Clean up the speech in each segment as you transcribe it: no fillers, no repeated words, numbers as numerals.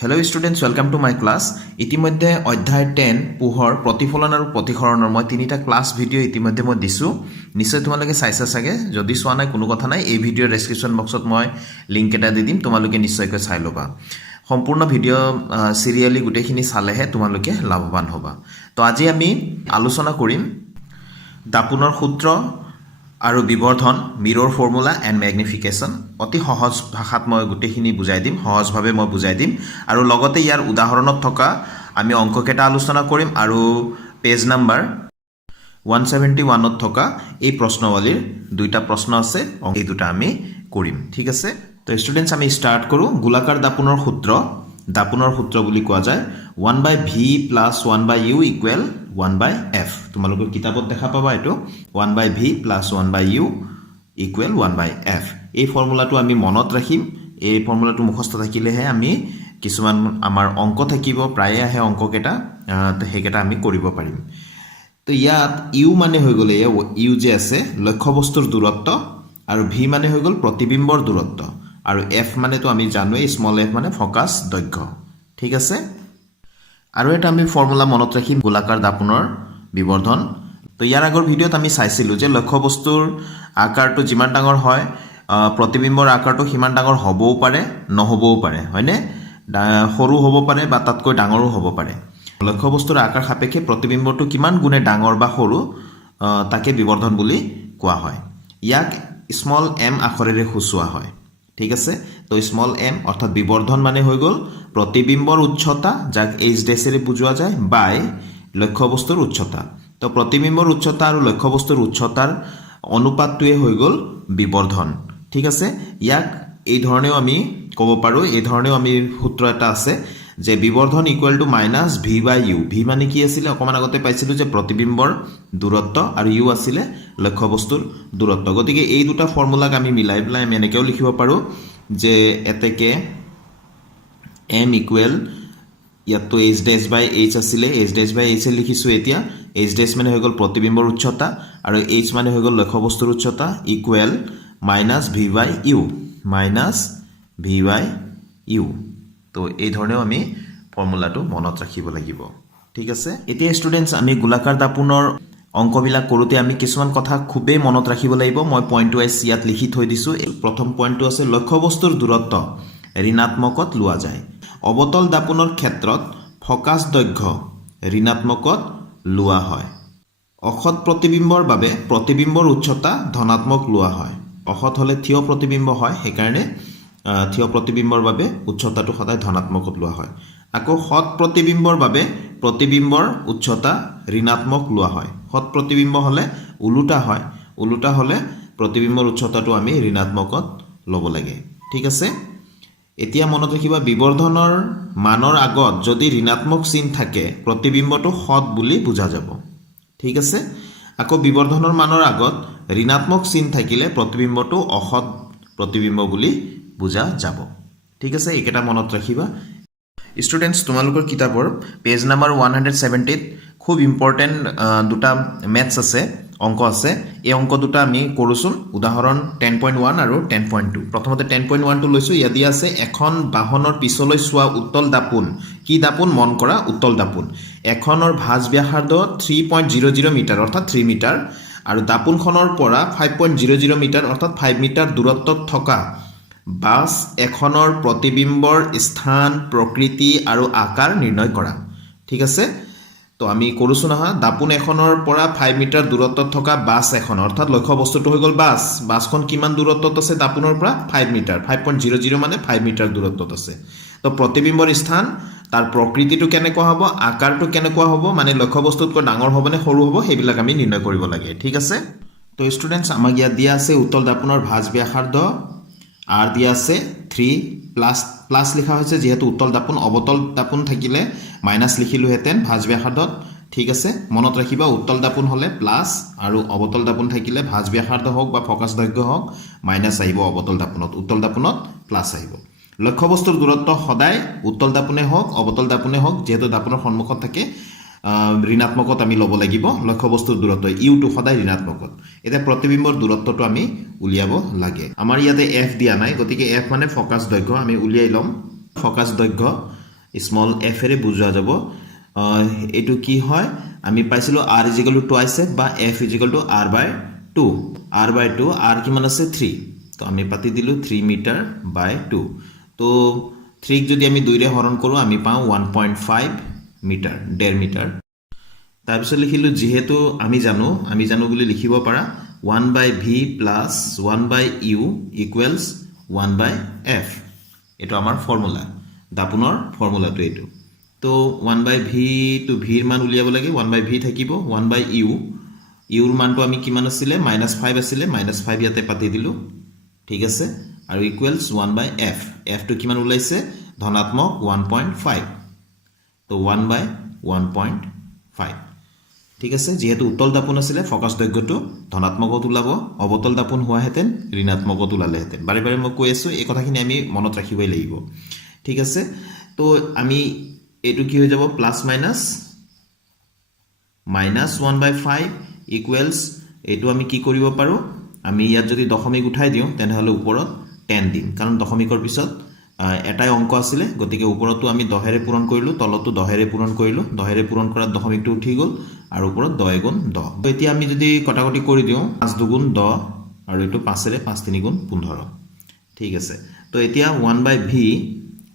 Hello' students, welcome to my class. ইতিমধ্যে অধ্যায় 10 পোহৰ প্ৰতিফলন আৰু প্ৰতিসৰণৰ মই তিনিটা ক্লাছ ভিডিঅ' ইতিমধ্যে মই দিছোঁ। নিশ্চয় তোমালোকে চাইছা চাগে। যদি চোৱা নাই কোনো কথা নাই, এই ভিডিঅ'ৰ ডেছক্ৰিপশ্যন বক্সত মই লিংক এটা দি দিম, তোমালোকে নিশ্চয়কৈ চাই ল'বা। সম্পূৰ্ণ ভিডিঅ' চিৰিয়েলি গোটেইখিনি চালেহে তোমালোকে লাভৱান হ'বা। তো আজি আমি আলোচনা কৰিম দাপোনৰ সূত্ৰ আৰু বিবৰ্ধন, মিৰৰ ফৰ্মুলা এণ্ড মেগনিফিকেশ্যন। অতি সহজ ভাষাত মই গোটেইখিনি বুজাই দিম, সহজভাৱে মই বুজাই দিম। আৰু লগতে ইয়াৰ উদাহৰণত থকা আমি অংককেইটা আলোচনা কৰিম আৰু পেজ নাম্বাৰ 171ত থকা এই প্ৰশ্নৱালীৰ দুইটা প্ৰশ্ন আছে, এই দুটা আমি কৰিম। ঠিক আছে, তো ষ্টুডেণ্টছ আমি ষ্টাৰ্ট কৰোঁ। গোলাকাৰ দাপোনৰ সূত্ৰ বুলি কোৱা যায় 1/v + 1/u = 1/f। তোমালোকৰ কিতাপত দেখা পাবা এইটো 1/v + 1/u = 1/f। এই ফৰ্মুলাটো আমি মনত ৰাখিম। এই ফৰ্মুলাটো মুখস্থ থাকিলেহে আমি কিছুমান আমাৰ অংক থাকিব, প্ৰায়ে আহে অংককেইটা, সেইকেইটা আমি কৰিব পাৰিম। তো ইয়াত ইউ মানে হৈ গ'লে ইউ যে আছে লক্ষ্যবস্তুৰ দূৰত্ব, আৰু ভি মানে হৈ গ'ল প্ৰতিবিম্বৰ দূৰত্ব, আৰু এফ মানেতো আমি জানোৱেই স্মল এফ মানে ফ'কাছ দৈৰ্ঘ্য। ঠিক আছে, আৰু এটা আমি ফৰ্মুলা মনত ৰাখিম গোলাকাৰ দাপোনৰ বিবৰ্ধন। তো ইয়াৰ আগৰ ভিডিঅ'ত আমি চাইছিলোঁ যে লক্ষ্যবস্তুৰ আকাৰটো যিমান ডাঙৰ হয় প্ৰতিবিম্বৰ আকাৰটো সিমান ডাঙৰ হ'বও পাৰে, নহ'বও পাৰে, হয়নে? সৰু হ'ব পাৰে বা তাতকৈ ডাঙৰো হ'ব পাৰে। লক্ষ্যবস্তুৰ আকাৰ সাপেক্ষে প্ৰতিবিম্বৰটো কিমান গুণে ডাঙৰ বা সৰু তাকে বিবৰ্ধন বুলি কোৱা হয়। ইয়াক স্মল এম আখৰেৰে সূচোৱা হয়। ঠিক আছে, তো স্মল এম অৰ্থাৎ বিবৰ্ধন মানে হৈ গ'ল প্ৰতিবিম্বৰ উচ্চতা, যাক এইচ ডেছেৰে বুজোৱা যায়, বাই লক্ষ্যবস্তুৰ উচ্চতা। তো প্ৰতিবিম্বৰ উচ্চতা আৰু লক্ষ্যবস্তুৰ উচ্চতাৰ অনুপাতটোৱে হৈ গ'ল বিবৰ্ধন। ঠিক আছে, ইয়াক এই ধৰণেও আমি ক'ব পাৰোঁ, এই ধৰণেও আমি সূত্ৰ এটা আছে যে বিবৰ্ধন = -v/u। ভি মানে কি আছিলে? অকণমান আগতে পাইছিলোঁ যে প্ৰতিবিম্বৰ দূৰত্ব, আৰু ইউ আছিলে লক্ষ্যবস্তুৰ দূৰত্ব। গতিকে এই দুটা ফৰ্মুলাক আমি মিলাই পেলাই আমি এনেকৈও লিখিব পাৰোঁ যে এতেকে m ইয়াততো h'/h আছিলে, h'/h লিখিছোঁ। এতিয়া h' মানে হৈ গ'ল প্ৰতিবিম্বৰ উচ্চতা, আৰু h মানে হৈ গ'ল লক্ষ্যবস্তুৰ উচ্চতা, ইকুৱেল -v/u। তো এই ধৰণেও আমি ফৰ্মুলাটো মনত ৰাখিব লাগিব। ঠিক আছে, এতিয়া ষ্টুডেণ্টছ আমি গোলাকাৰ দাপোনৰ অংকবিলাক কৰোঁতে আমি কিছুমান কথা খুবেই মনত ৰাখিব লাগিব। মই পইণ্ট ৱাইজ ইয়াত লিখি থৈ দিছোঁ। প্ৰথম পইণ্টটো আছে লক্ষ্যবস্তুৰ দূৰত্ব ঋণাত্মকত লোৱা যায়। অৱতল দাপোনৰ ক্ষেত্ৰত ফ'কাছ দৈৰ্ঘ্য ঋণাত্মকত লোৱা হয়। অসৎ প্ৰতিবিম্বৰ বাবে প্ৰতিবিম্বৰ উচ্চতা ধনাত্মক লোৱা হয়। অসৎ হ'লে থিয় প্ৰতিবিম্ব হয়, সেইকাৰণে থিয় প্ৰতিবিম্বৰ বাবে উচ্চতাটো সদায় ধনাত্মকত লোৱা হয়। আকৌ সৎ প্ৰতিবিম্বৰ বাবে প্ৰতিবিম্বৰ উচ্চতা ঋণাত্মক লোৱা হয়। সৎ প্ৰতিবিম্ব হ'লে ওলোটা হয়, ওলোটা হ'লে প্ৰতিবিম্বৰ উচ্চতাটো আমি ঋণাত্মকত ল'ব লাগে। ঠিক আছে, এতিয়া মনত ৰাখিবা বিবৰ্ধনৰ মানৰ আগত যদি ঋণাত্মক চিন থাকে প্ৰতিবিম্বটো সৎ বুলি বুজা যাব। ঠিক আছে, আকৌ বিবৰ্ধনৰ মানৰ আগত ঋণাত্মক চিন থাকিলে প্ৰতিবিম্বটো অসৎ প্ৰতিবিম্ব বুলি বুজা যাব। ঠিক আছে, এইকেইটা মনত ৰাখিবা। ষ্টুডেণ্টছ, তোমালোকৰ কিতাপৰ পেজ নাম্বাৰ 170ত খুব ইম্পৰ্টেণ্ট দুটা মেথছ আছে, অংক আছে। এই অংক দুটা আমি কৰোঁচোন। উদাহৰণ 10.1 আৰু 10.2। প্ৰথমতে 10.1টো লৈছোঁ। ইয়াত দিয়া আছে এখন বাহনৰ পিছলৈ চোৱা উত্তল দাপোন। কি দাপোন? মন কৰা উত্তল দাপোন। এখনৰ ভাঁজ ব্যাসাৰ্ধ 3.00 মিটাৰ অৰ্থাৎ 3 মিটাৰ, আৰু দাপোনখনৰ পৰা 5.00 মিটাৰ অৰ্থাৎ 5 মিটাৰ দূৰত্বত থকা বাছ এখনৰ প্ৰতিবিম্বৰ স্থান, প্ৰকৃতি আৰু আকাৰ নিৰ্ণয় কৰা। ঠিক আছে, তো আমি কৰোঁচোন আহা। দাপোন এখনৰ পৰা 5 মিটাৰ দূৰত্বত থকা বাছ এখন, অৰ্থাৎ লক্ষ্য বস্তুটো হৈ গ'ল বাছ। বাছখন কিমান দূৰত্বত আছে দাপোনৰ পৰা? 5 মিটাৰ। 5.00 মানে 5 মিটাৰ দূৰত্বত আছে। তো প্ৰতিবিম্বৰ স্থান, তাৰ প্ৰকৃতিটো কেনেকুৱা হ'ব, আকাৰটো কেনেকুৱা হ'ব, মানে লক্ষ্য বস্তুতকৈ ডাঙৰ হ'ব নে সৰু হ'ব, সেইবিলাক আমি নিৰ্ণয় কৰিব লাগে। ঠিক আছে, তো ষ্টুডেণ্টছ আমাক ইয়াত দিয়া আছে উত্তল দাপোনৰ ভাঁজ ব্যাসাৰ্ধ আৰ দিয়া আছে 3 প্লাছ লিখা হৈছে যিহেতু উত্তল দাপোন। অৱতল দাপোন থাকিলে মাইনাছ লিখিলোহেঁতেন ভাঁজ ব্যাসাৰ্ধত। ঠিক আছে, মনত ৰাখিবা উত্তল দাপোন হ'লে প্লাছ, আৰু অৱতল দাপোন থাকিলে ভাঁজ ব্যাসাৰ্ধ হওক বা ফ'কাছ দৈৰ্ঘ্য হওক মাইনাছ আহিব অৱতল দাপোনত, উত্তল দাপোনত প্লাছ আহিব। লক্ষ্যবস্তুৰ দূৰত্ব সদায় উত্তল দাপোনে হওক অৱতল দাপোনে হওক, যিহেতু দাপোনৰ সন্মুখত থাকে ঋণাত্মকত আমি ল'ব লাগিব লক্ষ্যবস্তুৰ দূৰত্ব, ইউটো সদায় ঋণাত্মকত। এতিয়া প্ৰতিবিম্বৰ দূৰত্বটো আমি উলিয়াব লাগে। আমাৰ ইয়াতে এফ দিয়া নাই, গতিকে এফ মানে ফ'কাছ দৈৰ্ঘ্য, আমি উলিয়াই ল'ম। ফ'কাছ দৈৰ্ঘ্য স্মল এফ এৰে বুজোৱা যাব এইটো কি হয় আমি পাইছিলোঁ r = টুৱাইছ এফ বা f = r/2 r/2 r কিমান আছে 3 তো আমি পাতি দিলোঁ 3 মিটাৰ বাই 2 তো 3 যদি আমি 2 ৰে হৰণ কৰোঁ আমি পাওঁ 1.5 মিটাৰ 1.5 মিটাৰ তাৰপিছত লিখিলোঁ যেহেতু আমি জানো বুলি লিখিব পাৰা 1/v plus 1/u equals 1/f এইটো আমাৰ ফৰ্মুলা দাপোনৰ ফৰ্মুলাটো এইটো তো 1/v to v ৰ মান উলিয়াব লাগে 1/v থাকিব 1/u ইউৰ মানটো আমি কিমান আছিলে -5 আছিলে -5 ইয়াতে পাতি দিলোঁ ঠিক আছে আৰু ইকুৱেলছ 1/f f টো কিমান ওলাইছে ধনাত্মক 1.5 তো 1/1.5 ঠিক আছে যেহেতু উত্তল দাপোন আছিলে ফকাছ দৈৰ্ঘ্যটো ধনাত্মকত ওলাব অবতল দাপোন হোৱাহেঁতেন ঋণাত্মকত ওলালেহেঁতেন বাৰে বাৰে মই কৈ আছোঁ এই কথাখিনি আমি মনত ৰাখিবই লাগিব ঠিক আছে তো আমি এইটো কি হৈ যাব প্লাছ মাইনাছ -1/5 ইকুৱেলছ এইটো আমি কি কৰিব পাৰোঁ আমি ইয়াত যদি দশমিক উঠাই দিওঁ তেনেহ'লে ওপৰত 10 দিম কাৰণ দশমিকৰ পিছত এটাই অংক আছিলে গতিকে ওপৰতো আমি 10 ৰে পূৰণ কৰিলোঁ তলতো 10 ৰে পূৰণ কৰিলোঁ 10 ৰে পূৰণ কৰাত দশমিকটো উঠি গ'ল আৰু ওপৰত 10 × 10 তো এতিয়া আমি যদি কটাকটি কৰি দিওঁ 5 × 2 = 10 আৰু এইটো 5 ৰে 5 × 3 = 15 ঠিক আছে তো এতিয়া 1/v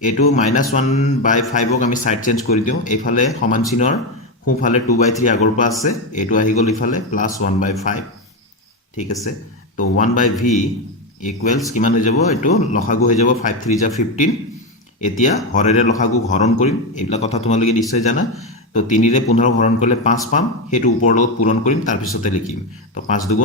এইটো -1/5 ক আমি সাইড চেঞ্জ কৰি দিওঁ এইফালে সমান চিনৰ সোঁফালে 2/3 আগৰ পৰা আছে এইটো আহি গ'ল ইফালে +1/5 ঠিক আছে তো 1/v ইকুৱেলছ কিমান হৈ যাব এইটো লসাগু হৈ যাব 5 3 = 15 এতিয়া হৰেৰে লসাগু হৰণ কৰিম এইবিলাক কথা তোমালোকে নিশ্চয় জানা তো 3 ৰে 15 হৰণ কৰিলে 5 পাম হেতু ওপৰৰ লগত পূৰণ কৰিম তাৰ পিছতে লিখিম তো 5 × 2 =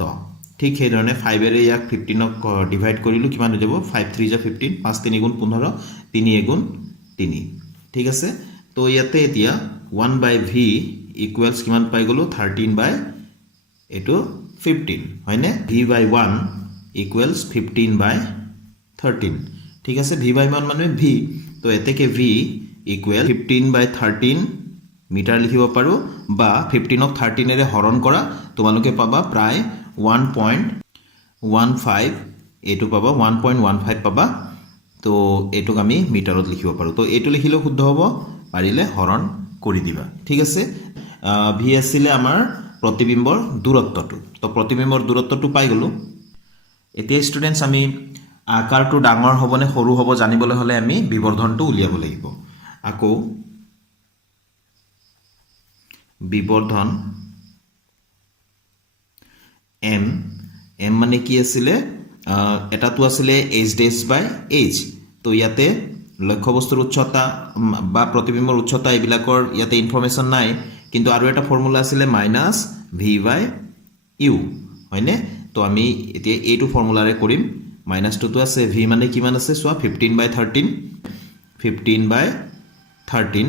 10 ঠিক সেই ধৰণে 5 ৰে ইয়াক 15 ক ডিভাইড কৰিলোঁ কিমান হৈ যাব 5 3 = 15 5 3 × 15 3 × 3 ঠিক আছে তো ইয়াতে এতিয়া 1/v ইকুৱেলছ কিমান পাই গ'লো 13 এইটো 15 হয়নে v/1 ইকুৱেলছ 15/13 ঠিক আছে v/1 মানে v তো এতেকে v ইকুৱেল 15/13 মিটাৰ লিখিব পাৰোঁ বা 15 ক 13 ৰে হৰণ কৰা তোমালোকে পাবা প্ৰায় 1.15 এইটো পাবা 1.15 পাবা তো এইটোক আমি মিটাৰত লিখিব পাৰোঁ তো এইটো লিখিলেও শুদ্ধ হ'ব পাৰিলে হৰণ কৰি দিবা ঠিক আছে ভি আছিলে আমাৰ প্ৰতিবিম্বৰ দূৰত্বটো তো প্ৰতিবিম্বৰ দূৰত্বটো পাই গ'লোঁ এতিয়া ষ্টুডেণ্টছ আমি আকাৰটো ডাঙৰ হ'ব নে সৰু হ'ব জানিবলৈ হ'লে আমি বিবৰ্ধনটো উলিয়াব লাগিব আকৌ বিবৰ্ধন m মানে কি আছিলে এটাটো আছিলে h'/h তো ইয়াতে লক্ষ্যবস্তুৰ উচ্চতা বা প্ৰতিবিম্বৰ উচ্চতা এইবিলাকৰ ইয়াতে ইনফৰমেশ্যন নাই কিন্তু আৰু এটা ফৰ্মুলা আছিলে -v/u হয়নে তো আমি এতিয়া এইটো ফৰ্মুলাৰে কৰিম -2 আছে v মানে কিমান আছে চোৱা 15/13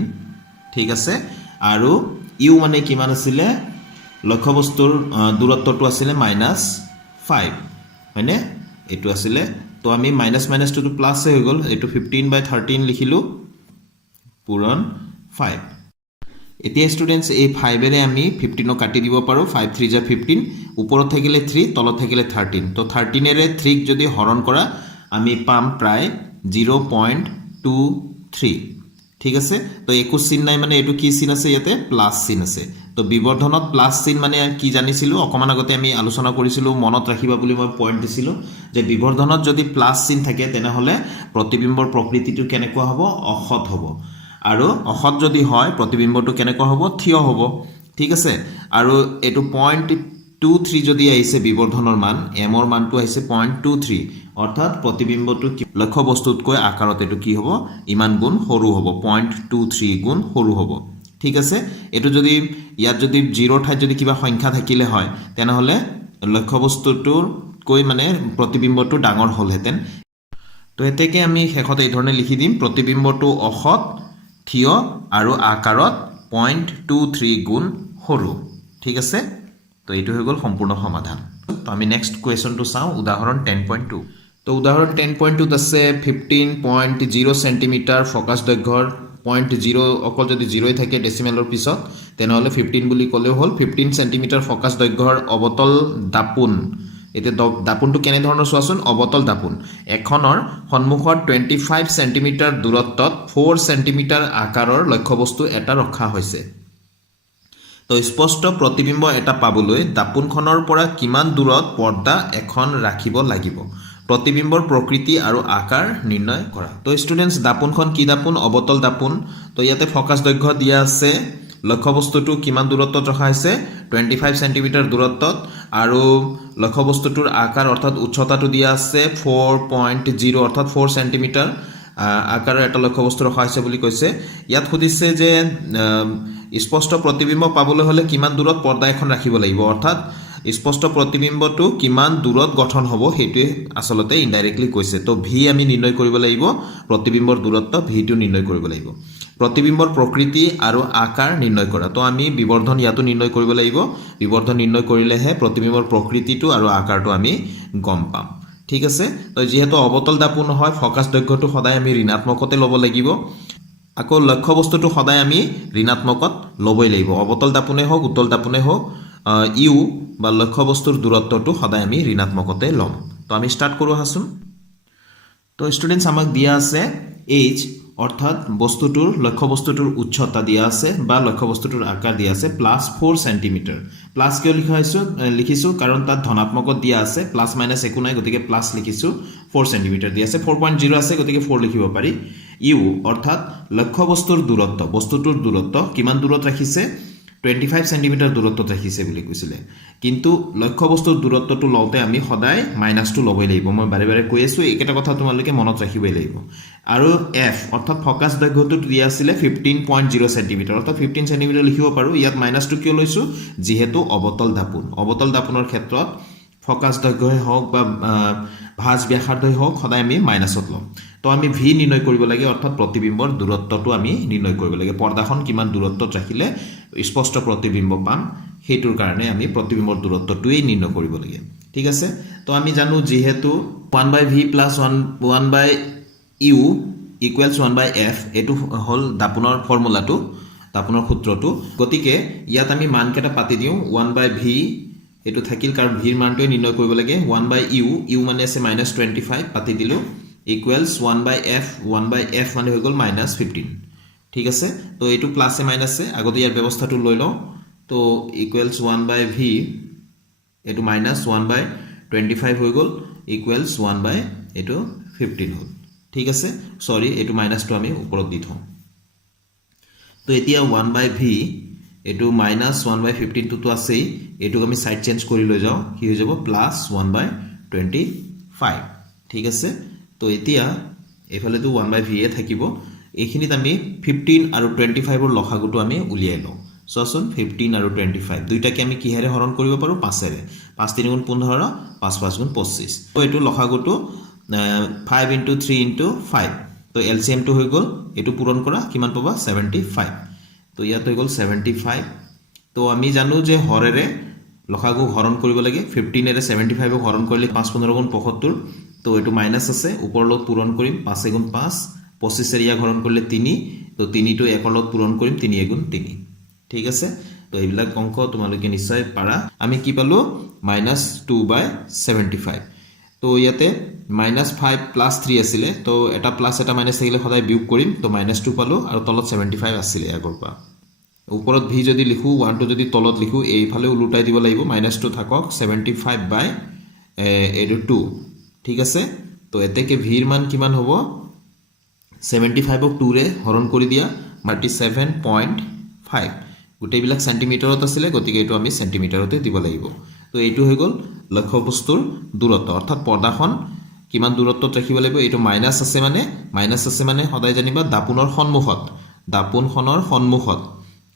ঠিক আছে আৰু u মানে কিমান আছিলে লক্ষ্যবস্তুৰ দূৰত্বটো আছিলে -5 হয়নে এইটো আছিলে তো আমি -টু তো প্লাছ হৈ গ'ল এইটো 15/13 লিখিলোঁ পূৰণ 5 এতিয়া ষ্টুডেণ্টছ এই 5 ৰে আমি 15 কাটি দিব পাৰোঁ 5 3 = 15 ওপৰত থাকিলে 3 তলত থাকিলে 13 তো 13 ৰে 3 ক যদি হৰণ কৰা আমি পাম প্ৰায় 0.23 ঠিক আছে তো একো চিন নাই মানে এইটো কি চিন আছে ইয়াতে প্লাছ চিন আছে তো বিবৰ্ধনত প্লাছ চিন মানে কি জানিছিলোঁ অকমান আগতে আমি আলোচনা কৰিছিলোঁ মনত ৰাখিবা বুলি মই পইণ্ট দিছিলোঁ যে বিবৰ্ধনত যদি প্লাছ চিন থাকে তেনেহ'লে প্ৰতিবিম্বৰ প্ৰকৃতিটো কেনেকুৱা হ'ব অসৎ হ'ব আৰু অসৎ যদি হয় প্ৰতিবিম্বটো কেনেকুৱা হ'ব থিয় হ'ব ঠিক আছে আৰু এইটো 0.23 যদি আহিছে বিবৰ্ধনৰ মান m ৰ মানটো আহিছে 0.23 অৰ্থাৎ প্ৰতিবিম্বটো লক্ষ্য বস্তুতকৈ আকাৰত এইটো কি হ'ব ইমান গুণ সৰু হ'ব 0.23 গুণ সৰু হ'ব ঠিক আছে এইটো যদি ইয়াত যদি 0 ঠাইত যদি কিবা সংখ্যা থাকিলে হয় তেনেহ'লে লক্ষ্য বস্তুটোৰ কৈ মানে প্ৰতিবিম্বটো ডাঙৰ হ'লহেঁতেন তো এতেকে আমি শেষত এই ধৰণে লিখি দিম প্ৰতিবিম্বটো অসৎ থিয় আৰু আকাৰত 0.23 গুণ সৰু ঠিক আছে তো এইটো হৈ গ'ল সম্পূৰ্ণ সমাধান তো আমি নেক্সট কুৱেশ্যনটো চাওঁ উদাহৰণ 10.2 তো উদাহৰণ 10.2 আছে 15.0 সেন্টিমিটাৰ ফকাছ দৈৰ্ঘ্যৰ 0.0 অকল যদি 0 থাকে ডেচিমেলৰ পিছত তেনেহ'লে 15 বুলি ক'লেও হ'ল 15 সেন্টিমিটাৰ ফকাছ দৈৰ্ঘ্যৰ অবতল দাপোন এতিয়া দাপোনটো কেনে ধৰণৰ চোৱাচোন অবতল দাপোন এখনৰ সন্মুখত 25 সেন্টিমিটাৰ দূৰত্বত 4 সেন্টিমিটাৰ আকাৰৰ লক্ষ্যবস্তু এটা ৰখা হৈছে তো স্পষ্ট প্ৰতিবিম্ব এটা পাবলৈ দাপোনখনৰ পৰা কিমান দূৰত পৰ্দা এখন ৰাখিব লাগিব প্ৰতিবিম্বৰ প্ৰকৃতি আৰু আকাৰ নিৰ্ণয় কৰা তো ষ্টুডেন্টস দাপোনখন কি দাপোন অবতল দাপোন তো ইয়াতে ফোকাস দৈৰ্ঘ্য দিয়া আছে লক্ষ্যবস্তুটো কিমান দূৰত্বত ৰখা হৈছে 25 সেন্টিমিটাৰ দূৰত্বত আৰু লক্ষ্যবস্তুটোৰ আকাৰ অৰ্থাৎ উচ্চতাটো দিয়া আছে 4.0 অৰ্থাৎ 4 সেন্টিমিটাৰ আকাৰৰ এটা লক্ষ্যবস্তু ৰখা হৈছে বুলি কৈছে ইয়াত সুধিছে যে স্পষ্ট প্ৰতিবিম্ব পাবলৈ হলে কিমান দূৰত পৰ্দা এখন ৰাখিব লাগিব অৰ্থাৎ স্পষ্ট প্ৰতিবিম্বটো কিমান দূৰত গঠন হ'ব হেতুৱে আসলতে ইনডাইৰেক্টলি কৈছে তো ভি আমি নিৰ্ণয় কৰিব লাগিব প্ৰতিবিম্বৰ দূৰত্ব ভিটো নিৰ্ণয় কৰিব লাগিব প্ৰতিবিম্বৰ প্ৰকৃতি আৰু আকাৰ নিৰ্ণয় কৰা তো আমি বিবৰ্ধন ইয়াতো নিৰ্ণয় কৰিব লাগিব বিবৰ্ধন নিৰ্ণয় কৰিলেহে প্ৰতিবিম্বৰ প্ৰকৃতিটো আৰু আকাৰটো আমি গম পাম ঠিক আছে তো যেহেতু অবতল দাপোন হয় ফোকাস দৈৰ্ঘ্যটো সদায় আমি ঋণাত্মকতে ল'ব লাগিব আকৌ লক্ষ্যবস্তুটো সদায় আমি ঋণাত্মকত ল'বই লাগিব অবতল দাপোনে হোক উত্তল দাপোনে হোক ইউ বা লক্ষ্যবস্তুৰ দূৰত্বটো সদায় আমি ঋণাত্মকতে ল'ম তো আমি স্টাৰ্ট কৰো হাসুন তো স্টুডেন্টস আমাক দিয়া আছে এইচ অৰ্থাৎ বস্তুটোৰ লক্ষ্যবস্তুটোৰ উচ্চতা দিয়া আছে বা লক্ষ্যবস্তুটোৰ আকাৰ দিয়া আছে +4 সেন্টিমিটাৰ প্লাস কিয় লিখিছো কাৰণ তাত ধনাত্মকত দিয়া আছে প্লাস মাইনাস একো নাই গতিকে প্লাস লিখিছো 4 সেন্টিমিটাৰ দিয়া আছে 4.0 আছে গতিকে 4 লিখিব পাৰি ইউ অৰ্থাৎ লক্ষ্যবস্তুৰ দূৰত্ব বস্তুটোৰ দূৰত্ব কিমান দূৰত ৰাখিছে 25 সেন্টিমিটাৰ দূৰত্বত ৰাখিছে বুলি কৈছিলে কিন্তু লক্ষ্যবস্তুৰ দূৰত্বটো লওঁতে আমি সদায় মাইনাসটো ল'বই লাগিব মই বাৰে বাৰে কৈ আছো এইকেইটা কথা তোমালোকে মনত ৰাখিবই লাগিব আৰু এফ অৰ্থাৎ ফোকাস দৈৰ্ঘ্যটো দিয়া আছিল 15.0 সেন্টিমিটাৰ অৰ্থাৎ 15 সেন্টিমিটাৰ লিখিব পাৰো ইয়াত মাইনাসটো কিয় লৈছো যেহেতু অবতল দাপোনৰ ক্ষেত্ৰত ফোকাস দৈৰ্ঘ্যই হওক বা ভাঁজ ব্যাসাৰ্ধই হওক সদায় আমি মাইনাসত লম তো আমি ভি নিৰ্ণয় কৰিব লাগে অৰ্থাৎ প্ৰতিবিম্বৰ দূৰত্বটো আমি নিৰ্ণয় কৰিব লাগে পৰ্দাখন কিমান দূৰত্বত ৰাখিলে স্পষ্ট প্ৰতিবিম্ব পাম হেতুৰ কাৰণে আমি প্ৰতিবিম্বৰ দূৰত্বটোই নিৰ্ণয় কৰিব লাগে ঠিক আছে তো আমি জানো যেহেতু 1/v + 1/u = 1/f এটো হল দাপোনৰ ফৰ্মুলাটো দাপোনৰ সূত্ৰটো গতিকে ইয়াত আমি মান কেটা পাতি দিও 1/v এটো থাকিল কাৰণ ভিৰ মানটোই নিৰ্ণয় কৰিব লাগে 1/u u মানে আছে -25 পাতি দিলো equals 1/f 1/f মানে হৈ গল -15 ঠিক আছে তো এটো প্লাসে মাইনাসে আগতে ইয়াৰ ব্যৱস্থাটো লৈ লও তো equals 1/v এটো -1/25 হৈ গল equals 1/ এটো 15 হল ঠিক আছে সৰি এটো মাইনাসটো আমি ওপৰত দি থওঁ তো এতিয়া 1/v এটো -1/15 টো আছে এটো আমি সাইড চেঞ্জ কৰি লৈ যাও কি হৈ যাব +1/25 ঠিক আছে তো এতিয়া এফালে তো 1/v এ থাকিব এইখিনিত আমি 15 আৰু 25 ৰ লসাগুটো আমি উলিয়াই লওঁ সসন 15 আৰু 25 দুইটাকে আমি কিহেৰে হৰণ কৰিব পাৰো 5 এৰে 5 3 গুণ 15 5 5 গুণ 25 তো এটো লসাগুটো 5 * 3 * 5 তো এলসিএম টো হৈ গল এটো পূৰণ কৰা কিমান পাবা 75 তো ইয়াত হৈ গল 75 তো আমি জানো যে হৰেৰে লসাগু হৰণ কৰিব লাগে 15 এৰে 75 ক হৰণ কৰিলে 5 15 গুণ 75 তো এটো মাইনাস আছে ওপৰ লগত পূৰণ কৰিম 5 গুণ 5 25 এৰিয়া হৰণ কৰিলে 3 তো 3 টো একৰ লগত পূৰণ কৰিম 3 গুণ 3 ঠিক আছে তো এইবিলাক অংক তোমালোকে নিশ্চয় পাৰা আমি কি পালো -2/75 তো ইয়াতে -5 + 3 আছিল তো এটা প্লাস এটা মাইনাস থাকিলে সদায় বিয়োগ কৰিম তো -2 পালো আৰু তলত 75 আছিল আগৰ পৰা ওপৰত ভি যদি লিখো 1 টো যদি তলত লিখো এইফালে উলটাই দিব লাগিব -2 থাকক 75/2 ঠিক আছে তো এতেকে ভিৰ মান কিমান হ'ব 75 ক 2 ৰে হৰণ কৰি দিয়া 37.5 গোটেইবিলাক সেন্টিমিটাৰত আছিল গতিকে এটো আমি সেন্টিমিটাৰতে দিব লাগিব তো এইটো হৈ গল লক্ষ্যবস্তুৰ দূৰত্ব অৰ্থাৎ পৰ্দাখন কিমান দূৰত্বত ৰাখিব লাগিব এটো মাইনাস আছে মানে সদায় জানিবা দাপোনখনৰ সন্মুখত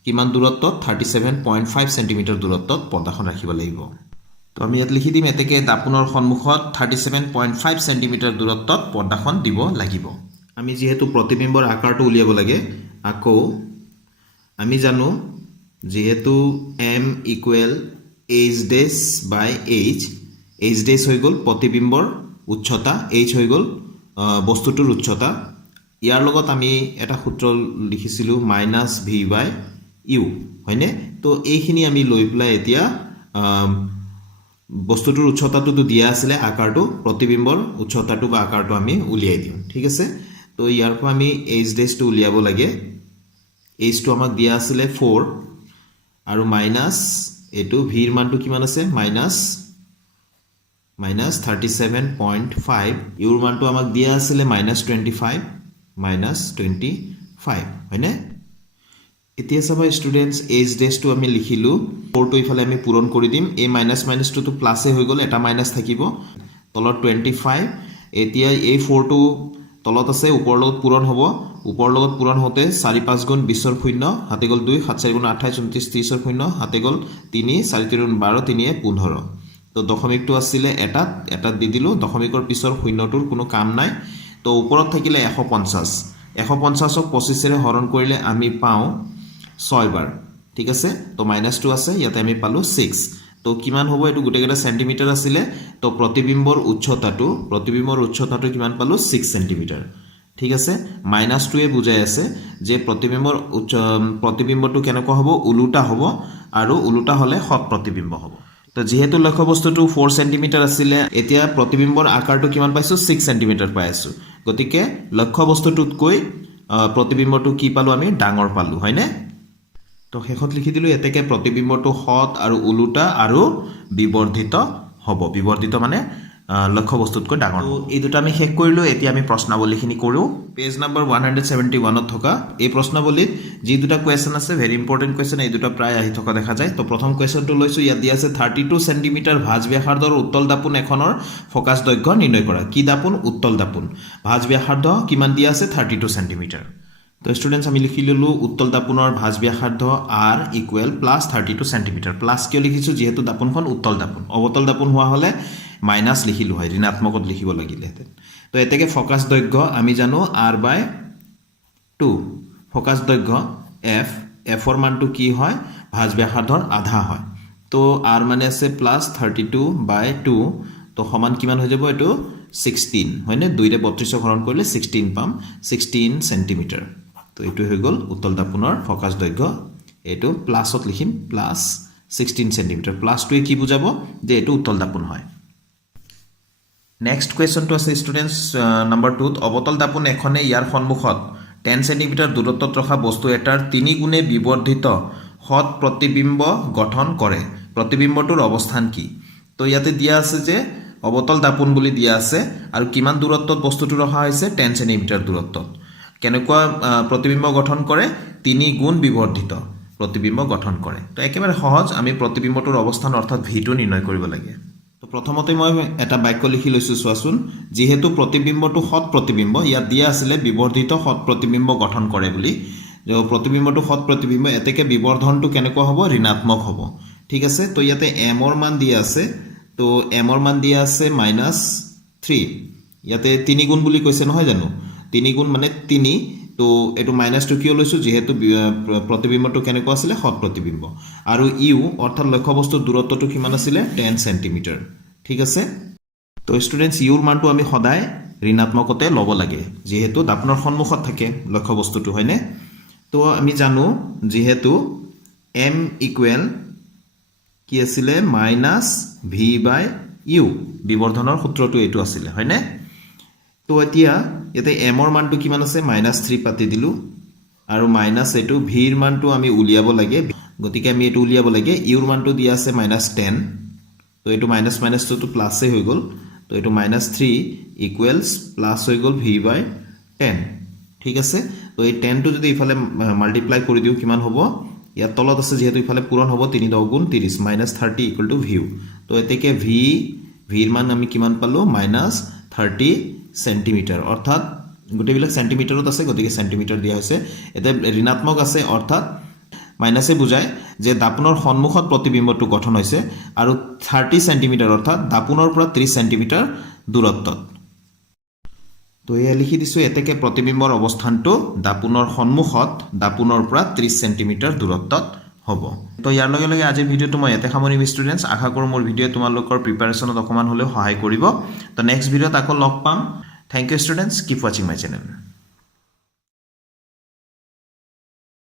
কিমান দূৰত্বত 37.5 সেন্টিমিটাৰ দূৰত্বত পৰ্দাখন ৰাখিব লাগিব তো আমি ইয়াত লিখি দিম এতেকে দাপোনৰ সন্মুখত 37.5 সেন্টিমিটাৰ দূৰত্বত পৰ্দাখন দিব লাগিব আমি যেহেতু প্ৰতিবিম্বৰ আকাৰটো উলিয়াব লাগে আকৌ আমি জানো যেহেতু m = h'/h h' হৈ গল প্ৰতিবিম্বৰ উচ্চতা h হৈ গল বস্তুটোৰ উচ্চতা ইয়াৰ লগত আমি এটা সূত্ৰ লিখিছিলো -v/u হয়নে তো এইখিনি আমি লৈ প্লাই এতিয়া বস্তুটোৰ উচ্চতাটো দিয়া আছিলে আকাৰটো প্ৰতিবিম্বৰ উচ্চতাটো বা আকাৰটো আমি উলিয়াই দিওঁ ঠিক আছে তো ইয়াৰ পৰা আমি h ডেছটো উলিয়াব লাগে h টো আমাক দিয়া আছিলে 4 আৰু মাইনাস এটো v ৰ মানটো কিমান আছে মাইনাস 37.5 ইউৰ মানটো আমাক দিয়া আছিলে -25 হয়নে এতিয়া সবাই স্টুডেন্টস h ডেছ টো আমি লিখিলো 4 টো ইফালে আমি পূৰণ কৰি দিম এই মাইনাস টো তো প্লাসে হৈ গল এটা মাইনাস থাকিব তলত 25 এতিয়া এই 4 টো তলত আছে ওপৰ লগত পূৰণ হ'ব ওপৰ লগত পূৰণ হতে 4 5 গুণ 20 ৰ শূন্য হাতে গল 2 7 4 গুণ 28 29 30 ৰ শূন্য হাতে গল 3 4 3 গুণ 12 3 15 তো দশমিকটো আছিল এটা দি দিলো দশমিকৰ পিছৰ শূন্যটোৰ কোনো কাম নাই তো ওপৰত থাকিলে 150 150ক 25 ৰে হৰণ কৰিলে আমি পাও 6 বাৰ ঠিক আছে তো -2 আছে ইয়াতে আমি পালো 6 তো কিমান হ'ব এটো গুটেকেটা সেন্টিমিটাৰ আছিল তো প্ৰতিবিম্বৰ উচ্চতাটো কিমান পালো 6 সেন্টিমিটাৰ ঠিক আছে -2 এ বুজাই আছে যে প্ৰতিবিম্বৰটো কেনেকুৱা হ'ব উলুটা হ'ব আৰু উলুটা হলে হট প্ৰতিবিম্ব হ'ব তো যেহেতু লক্ষ্য বস্তুটো 4 সেন্টিমিটাৰ আছিল এতিয়া প্ৰতিবিম্বৰ আকাৰটো কিমান পাইছো 6 সেন্টিমিটাৰ পাই আছো গতিকে লক্ষ্য বস্তুটোতকৈ প্ৰতিবিম্বটো কি পালো আমি ডাঙৰ পালো হয়নে তো শেষত লিখি দিলো এতেকে প্ৰতিবিম্বটো হট আৰু উলুটা আৰু বিবৰ্ধিত হ'ব বিবৰ্ধিত মানে লক্ষ্য বস্তুতকৈ ডাঙৰ হ'ব এই দুটা আমি শেষ কৰিলো এতিয়া আমি প্ৰশ্নাৱলীখিনি কৰো পেজ নম্বৰ 171 ত থকা এই প্ৰশ্নাৱলীত যি দুটা কোৱেশ্চন আছে ভেৰি ইম্পৰ্টেন্ট কোৱেশ্চন এই দুটা প্ৰায় আহি থকা দেখা যায় তো প্ৰথম কোৱেশ্চনটো লৈছো ইয়াত দিয়া আছে 32 সেন্টিমিটাৰ ভাঁজ ব্যাসাৰ্ধৰ উত্তল দাপোন এখনৰ ফোকাস দৈৰ্ঘ্য নিৰ্ণয় কৰা কি দাপোন উত্তল দাপোন ভাঁজ ব্যাসাৰ্ধ কিমান দিয়া আছে 32 সেন্টিমিটাৰ তো স্টুডেন্টস আমি লিখি ললো উত্তল দাপোনৰ ভাঁজ ব্যাসাৰ্ধ r + 32 সেন্টিমিটাৰ প্লাস কিয় লিখিছো যেহেতু দাপোনখন উত্তল দাপোন অবতল দাপোন হোৱা হলে মাইনাস লিখিলো হয় ঋণাত্মকত লিখিব লাগিলেহেঁতেন তো এতেকে ফোকাস দৈৰ্ঘ্য আমি জানো r/2 ফোকাস দৈৰ্ঘ্য f ৰ মানটো কি হয় ভাঁজ ব্যাসাৰ্ধৰ আধা হয় তো r মানে আছে +32/2 তো সমান কিমান হৈ যাব এটো 16 হয়নে 2 ৰে 32 হৰণ কৰিলে 16 পাম 16 সেন্টিমিটাৰ তো এটো হৈ গল উত্তল দাপোনৰ ফোকাস দৈৰ্ঘ্য এটো প্লাসত লিখিম +16 সেন্টিমিটাৰ +2 কি বুজাব যে এটো উত্তল দাপোন হয় নেক্সট কোৱেশ্চন টু আছে স্টুডেন্টস নম্বৰ 2 ত অবতল দাপোন এখনে ইয়াৰ সন্মুখত 10 সেন্টিমিটাৰ দূৰত্বত ৰখা বস্তু এটাৰ 3 গুণে বিবৰ্ধিত হট প্ৰতিবিম্ব গঠন কৰে প্ৰতিবিম্বটোৰ অৱস্থান কি তো ইয়াতে দিয়া আছে যে অবতল দাপোন বুলি দিয়া আছে আৰু কিমান দূৰত্বত বস্তুটো ৰখা হৈছে 10 সেন্টিমিটাৰ দূৰত্বত কেনেকুৱা প্ৰতিবিম্ব গঠন কৰে 3 গুণ বিবৰ্ধিত প্ৰতিবিম্ব গঠন কৰে তো একেবাৰে সহজ আমি প্ৰতিবিম্বটোৰ অৱস্থান অৰ্থাৎ v টো নিৰ্ণয় কৰিব লাগে তো প্ৰথমতে মই এটা বাক্য লিখি লৈছো চোৱাচোন যেহেতু প্ৰতিবিম্বটো হট প্ৰতিবিম্ব ইয়াত দিয়া আছিল বিবৰ্ধিত হট প্ৰতিবিম্ব গঠন কৰে বুলি যে প্ৰতিবিম্বটো হট প্ৰতিবিম্ব এতেকে বিবৰ্ধনটো কেনেকুৱা হ'ব ঋণাত্মক হ'ব ঠিক আছে তো ইয়াতে m ৰ মান দিয়া আছে তো m ৰ মান দিয়া আছে -3 ইয়াতে 3 গুণ বুলি কৈছে নহয় জানো 3 গুণ মানে 3 তো এটো -2 কিয় লৈছো যেহেতু প্ৰতিবিম্বটো কেনেকুৱা আছিল হট প্ৰতিবিম্ব আৰু u অৰ্থাৎ লক্ষ্য বস্তুৰ দূৰত্বটো কিমান আছিল 10 সেন্টিমিটাৰ ঠিক আছে তো স্টুডেন্টস u ৰ মানটো আমি সদায় ঋণাত্মকতে লব লাগে যেহেতু দাপোনৰ সন্মুখত থাকে লক্ষ্য বস্তুটো হয়নে তো আমি জানো যেহেতু m কি আছিল -v/u বিবৰ্ধনৰ সূত্ৰটো এটো আছিল হয়নে তো এতিয়া ইয়াতে m ৰ মানটো কিমান আছে -3 পাতি দিলো আৰু মাইনাস এটো v ৰ মানটো আমি উলিয়াব লাগে গতিকে আমি এটো উলিয়াব লাগে u ৰ মানটো দিয়া আছে -10 তো এটো মাইনাস তো প্লাসে হৈ গল তো এটো -3 ইকুৱেলস প্লাস হৈ গল v/10 ঠিক আছে তো এই 10 টো যদি ইফালে মাল্টিপ্লাই কৰি দিও কিমান হ'ব ইয়াত তলত আছে যেহেতু ইফালে পূৰণ হ'ব 3 * 2 = 30 -30 = v তো এতেকে v ৰ মান আমি কিমান পালো -30 সেন্টিমিটাৰ অৰ্থাৎ গোটেইবিলাক সেন্টিমিটাৰত আছে গতিকে সেন্টিমিটাৰ দিয়া হৈছে এতে ঋণাত্মক আছে অৰ্থাৎ মাইনাসে বুজায় যে দাপোনৰ সন্মুখত প্ৰতিবিম্বটো গঠন হৈছে আৰু 30 সেন্টিমিটাৰ অৰ্থাৎ দাপোনৰ পৰা 30 সেন্টিমিটাৰ দূৰত্বত তো এয়া লিখি দিছো এতেকে প্ৰতিবিম্বৰ অৱস্থানটো দাপোনৰ সন্মুখত দাপোনৰ পৰা 30 সেন্টিমিটাৰ দূৰত্বত হ'ব তো ইয়াৰ লগে লগে আজিৰ ভিডিওটো মই এতে সামৰিম স্টুডেন্টস আশা কৰো মোৰ ভিডিও তোমালোকৰ প্ৰিপাৰেচনত অকমান হলেও সহায় কৰিব তো নেক্সট ভিডিওত আকৌ লগ পাম thank you students keep watching my channel